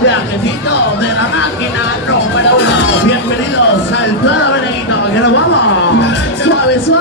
Viajecito de la máquina número 1. Bienvenidos al Todo Benedito, que nos vamos. Suave, suave.